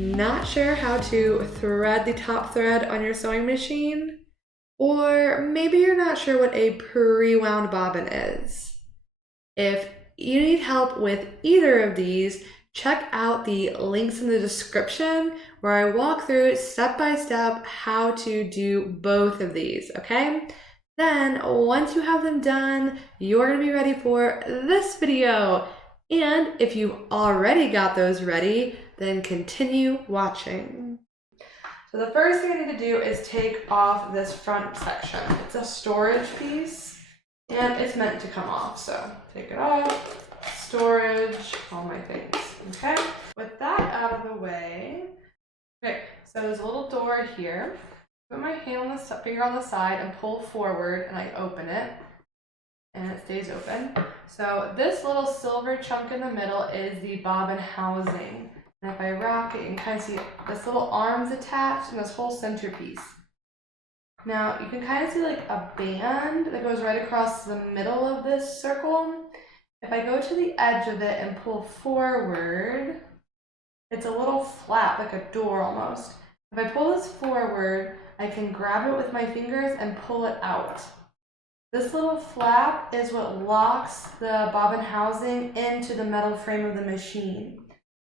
Not sure how to thread the top thread on your sewing machine? Or maybe you're not sure what a pre-wound bobbin is. If you need help with either of these, check out the links in the description where I walk through step by step how to do both of these, okay? Then once you have them done, you're gonna be ready for this video. And if you've already got those ready, then continue watching. So the first thing I need to do is take off this front section. It's a storage piece and it's meant to come off. So take it off, storage, all my things, okay? With that out of the way, okay, so there's a little door here. Put my hand on the finger on the side and pull forward and I open it and it stays open. So this little silver chunk in the middle is the bobbin housing. And if I rock it, you can kind of see this little arm's attached and this whole centerpiece. Now you can kind of see like a band that goes right across the middle of this circle. If I go to the edge of it and pull forward, it's a little flap, like a door almost. If I pull this forward, I can grab it with my fingers and pull it out. This little flap is what locks the bobbin housing into the metal frame of the machine.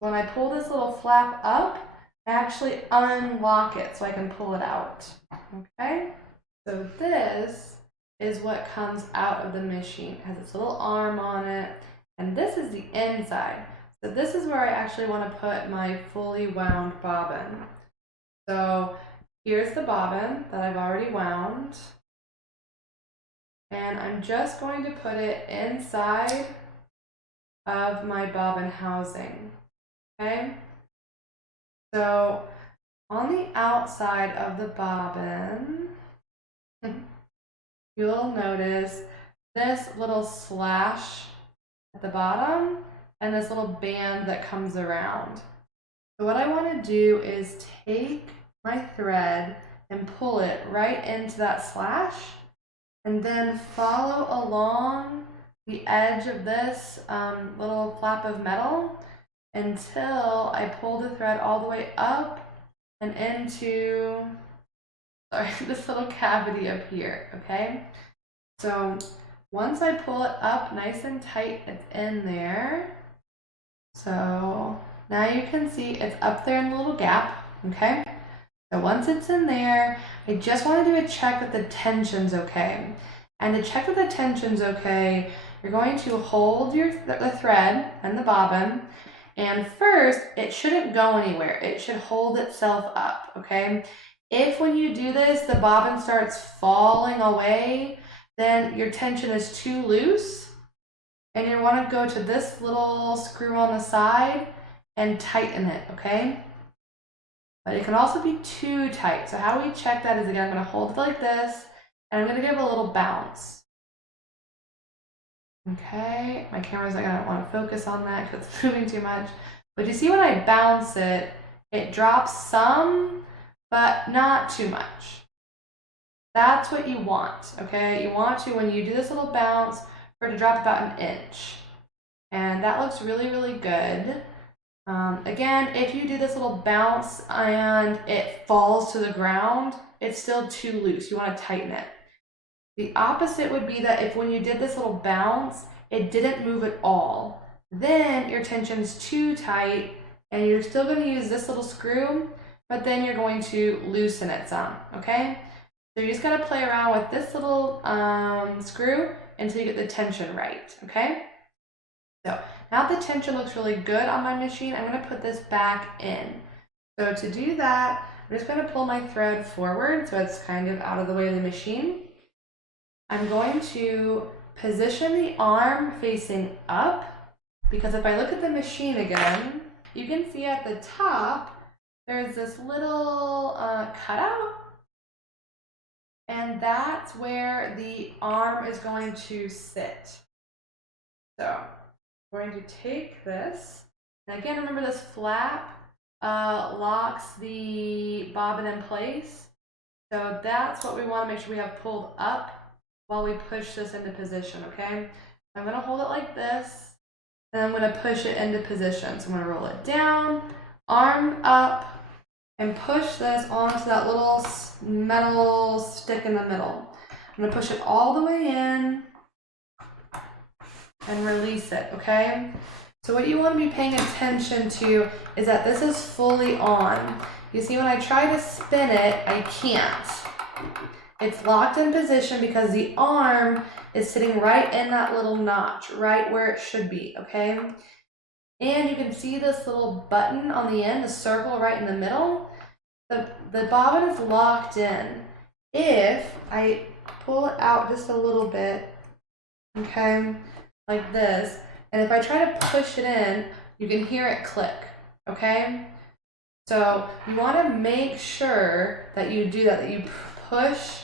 When I pull this little flap up, I actually unlock it so I can pull it out, okay? So this is what comes out of the machine. It has its little arm on it, and this is the inside. So this is where I actually want to put my fully wound bobbin. So here's the bobbin that I've already wound, and I'm just going to put it inside of my bobbin housing. Okay, so on the outside of the bobbin, you'll notice this little slash at the bottom and this little band that comes around. So what I want to do is take my thread and pull it right into that slash and then follow along the edge of this little flap of metal until I pull the thread all the way up and into, this little cavity up here, okay? So once I pull it up nice and tight, it's in there. So now you can see it's up there in the little gap, okay? So once it's in there, I just want to do a check that the tension's okay. And to check that the tension's okay, you're going to hold the thread and the bobbin. And first, it shouldn't go anywhere. It should hold itself up, okay? If when you do this, the bobbin starts falling away, then your tension is too loose. And you want to go to this little screw on the side and tighten it, okay? But it can also be too tight. So how we check that is, again, I'm going to hold it like this, and I'm going to give it a little bounce. Okay, my camera's not gonna want to focus on that because it's moving too much. But you see when I bounce it, it drops some, but not too much. That's what you want, okay? You want to, when you do this little bounce, for it to drop about 1 inch. And that looks really, really good. Again, if you do this little bounce and it falls to the ground, it's still too loose. You want to tighten it. The opposite would be that if when you did this little bounce, it didn't move at all, then your tension's too tight and you're still going to use this little screw, but then you're going to loosen it some, okay? So you just got to play around with this little screw until you get the tension right, okay? So now the tension looks really good on my machine, I'm going to put this back in. So to do that, I'm just going to pull my thread forward so it's kind of out of the way of the machine. I'm going to position the arm facing up because if I look at the machine again, you can see at the top there's this little cutout, and that's where the arm is going to sit. So I'm going to take this, and again, remember this flap locks the bobbin in place. So that's what we want to make sure we have pulled up while we push this into position, okay? I'm gonna hold it like this, and I'm gonna push it into position. So I'm gonna roll it down, arm up and push this onto that little metal stick in the middle. I'm gonna push it all the way in and release it, okay? So what you wanna be paying attention to is that this is fully on. You see, when I try to spin it, I can't. It's locked in position because the arm is sitting right in that little notch, right where it should be, okay? And you can see this little button on the end, the circle right in the middle. The bobbin is locked in. If I pull it out just a little bit, okay, like this, and if I try to push it in, you can hear it click, okay? So you want to make sure that you do that you push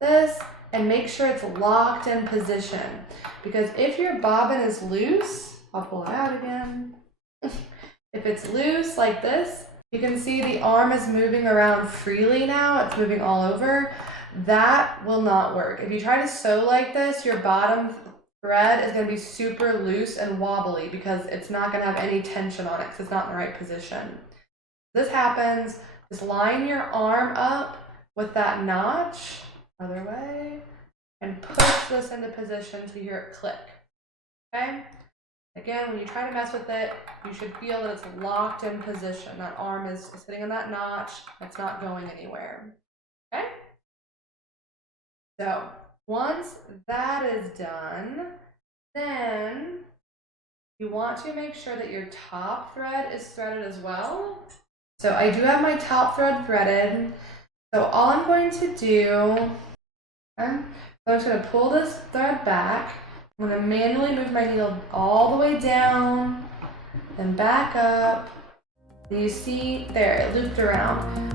this and make sure it's locked in position. Because if your bobbin is loose, I'll pull it out again. If it's loose like this, you can see the arm is moving around freely now. It's moving all over. That will not work. If you try to sew like this, your bottom thread is going to be super loose and wobbly because it's not going to have any tension on it because it's not in the right position. This happens, just line your arm up with that notch, other way, and push this into position until you hear it click, okay? Again, when you try to mess with it, you should feel that it's locked in position. That arm is sitting in that notch. It's not going anywhere, okay? So once that is done, then you want to make sure that your top thread is threaded as well. So I do have my top thread threaded. So all I'm going to do, I'm just going to pull this thread back. I'm going to manually move my needle all the way down, then back up. And you see there, it looped around.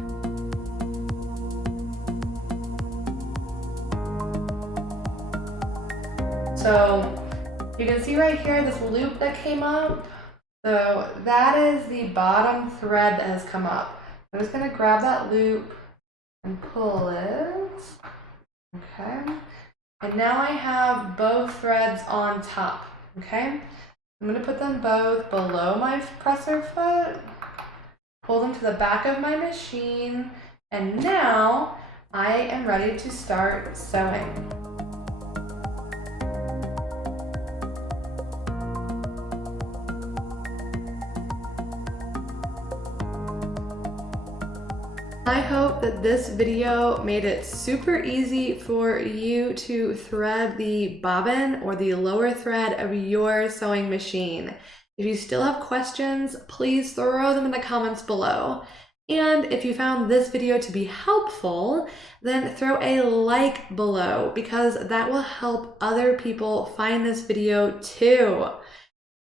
So you can see right here this loop that came up. So that is the bottom thread that has come up. I'm just going to grab that loop and pull it. Okay. And now I have both threads on top, okay? I'm going to put them both below my presser foot, pull them to the back of my machine, and now I am ready to start sewing. I hope that this video made it super easy for you to thread the bobbin or the lower thread of your sewing machine. If you still have questions, please throw them in the comments below. And if you found this video to be helpful, then throw a like below because that will help other people find this video too.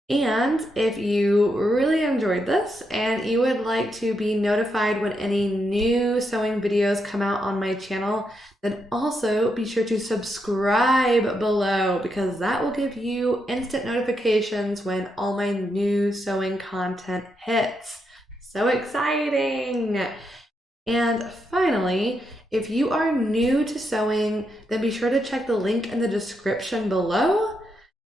And if you really enjoyed this and you would like to be notified when any new sewing videos come out on my channel, then also be sure to subscribe below because that will give you instant notifications when all my new sewing content hits. So exciting! And finally, if you are new to sewing, then be sure to check the link in the description below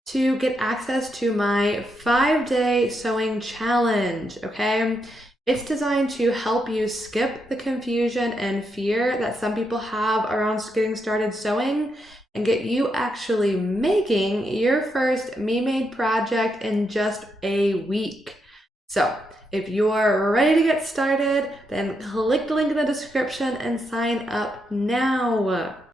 to get access to my 5-day sewing challenge, okay? It's designed to help you skip the confusion and fear that some people have around getting started sewing and get you actually making your first me-made project in just a week. So if you're ready to get started, then click the link in the description and sign up now.